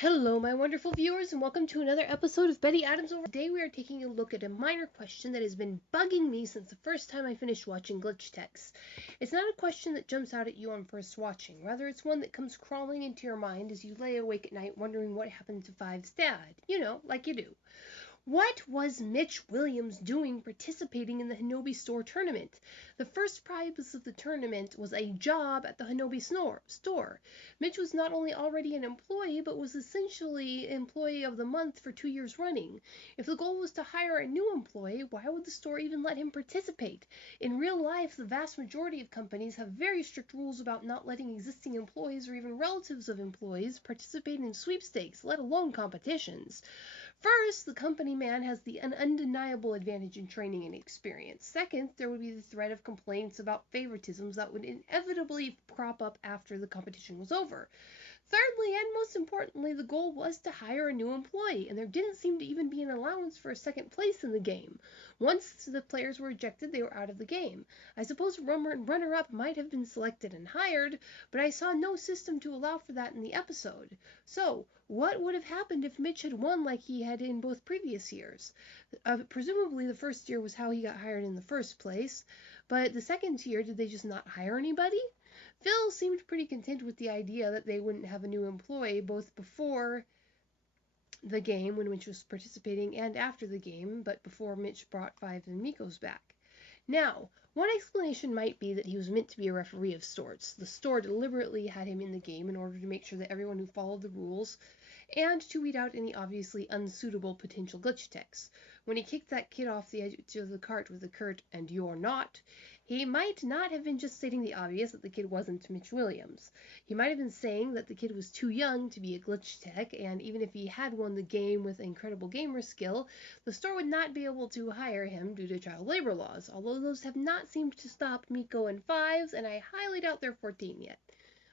Hello, my wonderful viewers, and welcome to another episode of Betty Adams Overanalyzes. Today we are taking a look at a minor question that has been bugging me since the first time I finished watching Glitch Techs. It's not a question that jumps out at you on first watching. Rather, it's one that comes crawling into your mind as you lay awake at night wondering what happened to Five's dad. You know, like you do. What was Mitch Williams doing participating in the Hinobi store tournament? The first prize of the tournament was a job at the Hinobi store. Mitch was not only already an employee, but was essentially Employee of the Month for 2 years running. If the goal was to hire a new employee, why would the store even let him participate? In real life, the vast majority of companies have very strict rules about not letting existing employees or even relatives of employees participate in sweepstakes, let alone competitions. First, the company man has an undeniable advantage in training and experience. Second, there would be the threat of complaints about favoritisms that would inevitably crop up after the competition was over. Thirdly, and most importantly, the goal was to hire a new employee, and there didn't seem to even be an allowance for a second place in the game. Once the players were ejected, they were out of the game. I suppose runner-up might have been selected and hired, but I saw no system to allow for that in the episode. So, what would have happened if Mitch had won like he had in both previous years? Presumably the first year was how he got hired in the first place, but the second year, did they just not hire anybody? Phil seemed pretty content with the idea that they wouldn't have a new employee both before the game when Mitch was participating and after the game, but before Mitch brought Fives and Me-Ko's back. Now, one explanation might be that he was meant to be a referee of sorts. The store deliberately had him in the game in order to make sure that everyone who followed the rules and to weed out any obviously unsuitable potential glitch techs. When he kicked that kid off the edge of the cart with a curt, "and you're not," he might not have been just stating the obvious that the kid wasn't Mitch Williams. He might have been saying that the kid was too young to be a glitch tech, and even if he had won the game with incredible gamer skill, the store would not be able to hire him due to child labor laws, although those have not seemed to stop Me-K.O and Fives, and I highly doubt they're 14 yet.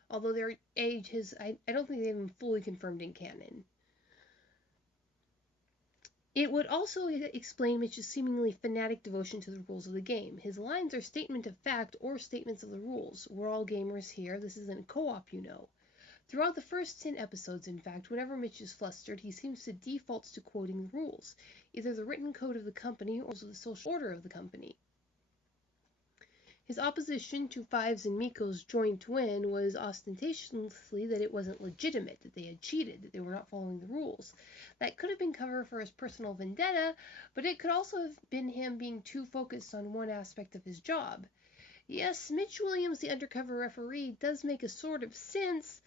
Although their age is, I don't think they've been fully confirmed in canon. It would also explain Mitch's seemingly fanatic devotion to the rules of the game. His lines are statement of fact or statements of the rules. We're all gamers here. This isn't co-op, you know. Throughout the first 10 episodes, in fact, whenever Mitch is flustered, he seems to default to quoting the rules, either the written code of the company or the social order of the company. His opposition to Fives and Me-Ko's joint win was ostentatiously that it wasn't legitimate, that they had cheated, that they were not following the rules. That could have been cover for his personal vendetta, but it could also have been him being too focused on one aspect of his job. Yes, Mitch Williams, the undercover referee, does make a sort of sense,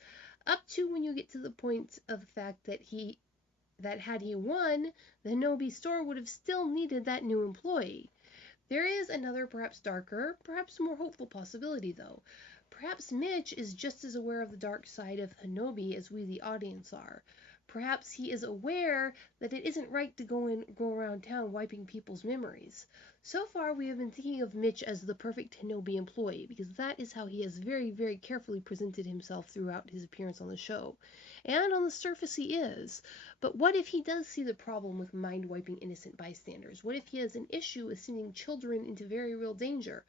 up to when you get to the point of the fact that had he won, the Hinobi store would have still needed that new employee. There is another, perhaps darker, perhaps more hopeful possibility, though. Perhaps Mitch is just as aware of the dark side of Hinobi as we, the audience, are. Perhaps he is aware that it isn't right to go around town wiping people's memories. So far, we have been thinking of Mitch as the perfect Hinobi employee, because that is how he has very, very carefully presented himself throughout his appearance on the show. And on the surface he is. But what if he does see the problem with mind-wiping innocent bystanders? What if he has an issue with sending children into very real danger?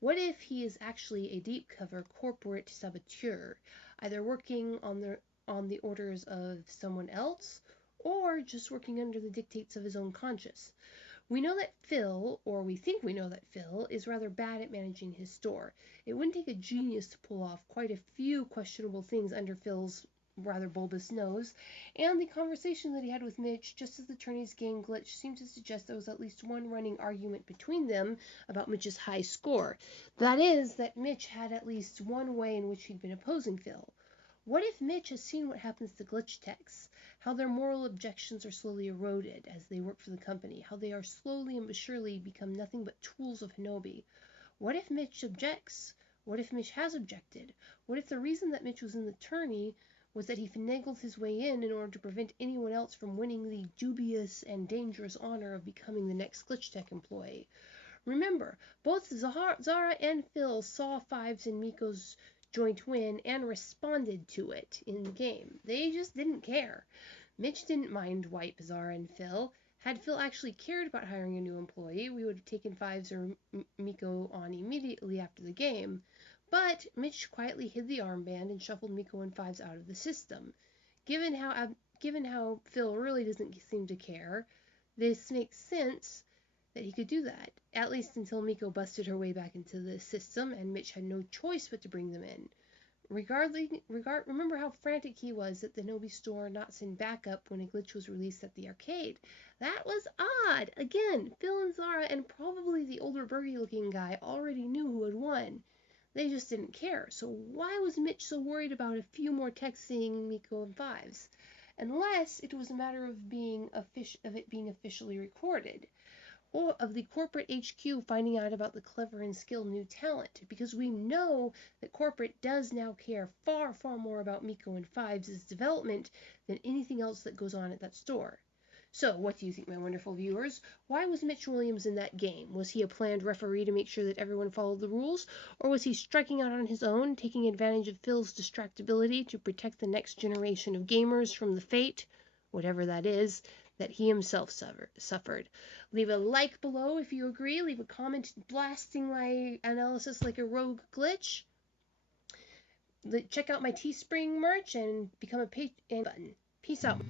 What if he is actually a deep-cover corporate saboteur, either working on the orders of someone else, or just working under the dictates of his own conscience? We know that Phil, or we think we know that Phil, is rather bad at managing his store. It wouldn't take a genius to pull off quite a few questionable things under Phil's rather bulbous nose, and the conversation that he had with Mitch just as the tourney's game glitch seemed to suggest there was at least one running argument between them about Mitch's high score. That is, that Mitch had at least one way in which he'd been opposing Phil. What if Mitch has seen what happens to glitch techs? How their moral objections are slowly eroded as they work for the company, how they are slowly and but surely become nothing but tools of Hinobi. What if Mitch objects? What if Mitch has objected? What if the reason that Mitch was in the tourney was that he finagled his way in order to prevent anyone else from winning the dubious and dangerous honor of becoming the next glitch tech employee? Remember, both Zara and Phil saw Fives and Me-Ko's joint win and responded to it in the game. They just didn't care. Mitch didn't mind wipe Zara and Phil. Had Phil actually cared about hiring a new employee, we would have taken Fives or Me-Ko on immediately after the game. But Mitch quietly hid the armband and shuffled Me-Ko and Fives out of the system. Given how given how Phil really doesn't seem to care, this makes sense that he could do that, at least until Me-K.O busted her way back into the system and Mitch had no choice but to bring them in. Remember how frantic he was at the Hinobi store not sending backup when a glitch was released at the arcade? That was odd. Again, Phil and Zara and probably the older Bergie-looking guy already knew who had won. They just didn't care. So why was Mitch so worried about a few more texts saying Me-K.O in fives? Unless it was a matter of it being officially recorded, or of the corporate HQ finding out about the clever and skilled new talent, because we know that corporate does now care far, far more about Me-K.O and Fives' development than anything else that goes on at that store. So, what do you think, my wonderful viewers? Why was Mitch Williams in that game? Was he a planned referee to make sure that everyone followed the rules? Or was he striking out on his own, taking advantage of Phil's distractibility to protect the next generation of gamers from the fate, whatever that is, that he himself suffered? Leave a like below if you agree. Leave a comment blasting my analysis like a rogue glitch. Check out my Teespring merch and become a Patreon button. Peace out.